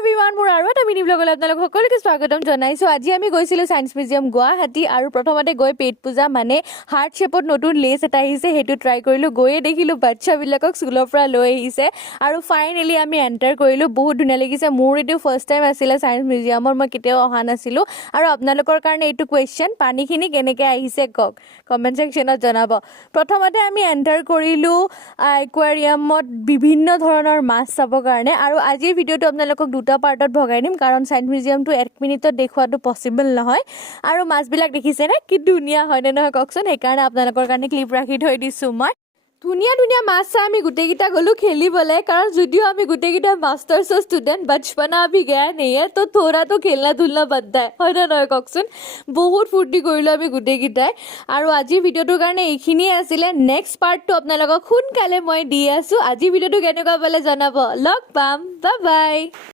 Everyone মোৰ আৰু এটা মিনি ব্লগলৈ আপোনালোক সকলোকে স্বাগতম জনাইছো। আজি আমি গৈছিলো সায়েন্স মিউজিয়াম গুৱাহাটী আৰু প্ৰথমতে গৈ পেট পূজা মানে হাৰ্ট শেপত নতুন লেছ এটা আহিছে সেইটো ট্ৰাই কৰিলো। গৈয়ে দেখিলো বাচ্চাবিলাকক স্কুলৰ পৰা লৈ আহিছে আৰু ফাইনেলি আমি এণ্টাৰ কৰিলো। বহুত ধুনীয়া লাগিছে। মোৰ এইটো ফাৰ্ষ্ট টাইম আছিলে সায়েন্স মিউজিয়ামৰ, মই কেতিয়াও অহা নাছিলো। আৰু আপোনালোকৰ কাৰণে এইটো কুৱেশ্যন, পানীখিনি কেনেকৈ আহিছে কওক, কমেণ্ট ছেকশ্যনত জনাব। প্ৰথমতে আমি এণ্টাৰ কৰিলো একুৱাৰিয়ামত বিভিন্ন ধৰণৰ মাছ চাবৰ কাৰণে। আৰু আজিৰ ভিডিঅ'টো আপোনালোকক দুটা পাৰ্টত ভগাই দিম কাৰণ সায়েন্স মিউজিয়ামটো 1 মিনিটত দেখুৱাটো পচিবল নহয়। আৰু মাছবিলাক দেখিছেনে কি ধুনীয়া হয়নে নহয় কওকচোন। সেইকাৰণে আপোনালোকৰ কাৰণে ক্লিপ ৰাখি থৈ দিছোঁ মই। ধুনীয়া ধুনীয়া মাছ চাই আমি গোটেইকেইটা গ'লোঁ খেলিবলৈ, কাৰণ যদিও আমি গোটেইকেইটা মাষ্টাৰ্ছৰ ষ্টুডেণ্ট, বচপনা আভি গয়া নেই হে, তো থোৰাটো খেলনা ধুলনা বাদ্দা হয় নে নহয় কওকচোন। বহুত ফূৰ্তি কৰিলোঁ আমি গোটেইকেইটাই। আৰু আজিৰ ভিডিঅ'টোৰ কাৰণে এইখিনিয়ে আছিলে। নেক্সট পাৰ্টটো আপোনালোকক সোনকালে মই দি আছোঁ। আজিৰ ভিডিঅ'টো কেনেকুৱা পালে জনাব। লগ পাম, বাই বাই।